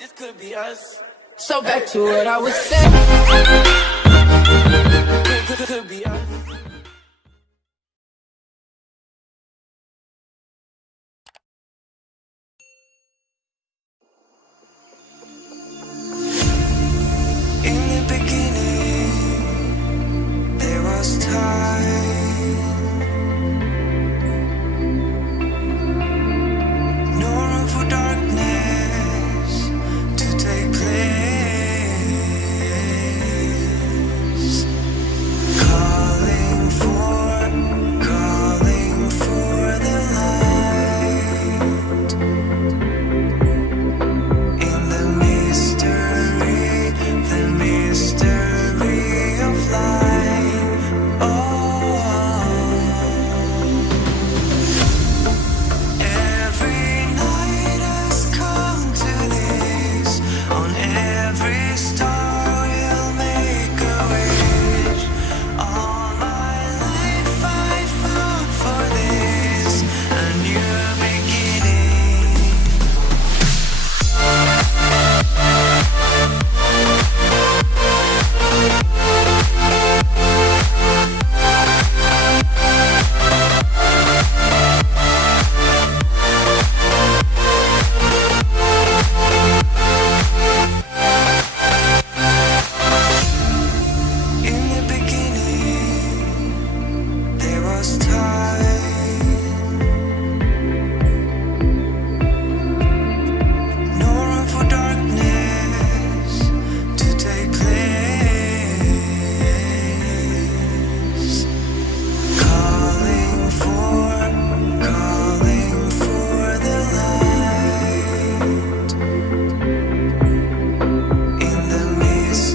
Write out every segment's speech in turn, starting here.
This could be us. So back to what I was saying. Could be us. In the beginning, there was time. No room for darkness to take place. Calling for the light. In the mystery of life. Every night has come to this. On every star we'll make a wish. All my life I fought for this, a new beginning. In the beginning, there was time. No room for darkness to take place. Calling for the light. In the mystery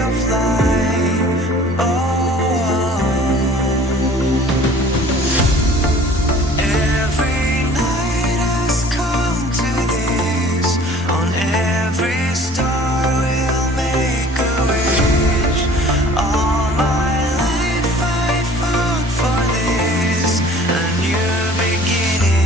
of life. Every night has come to this. On every star we'll make a wish. All my life I fought for this, a new beginning.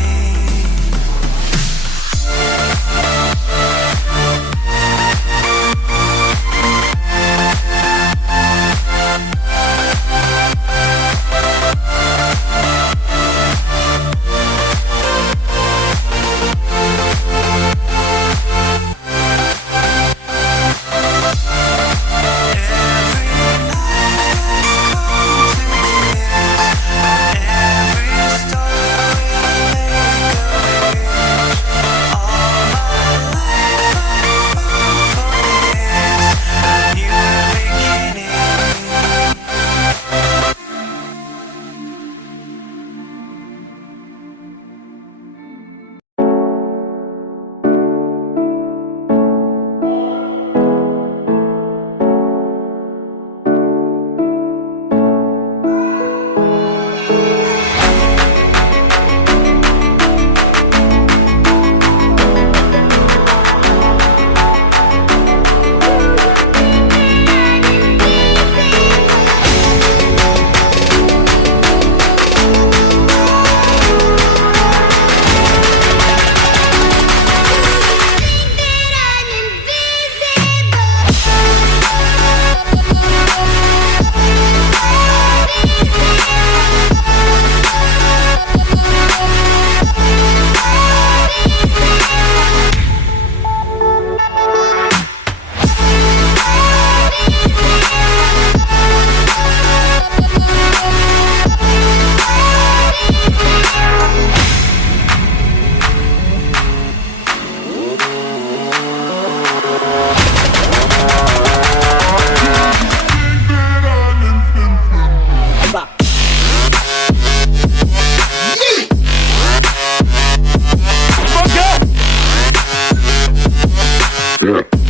Yeah.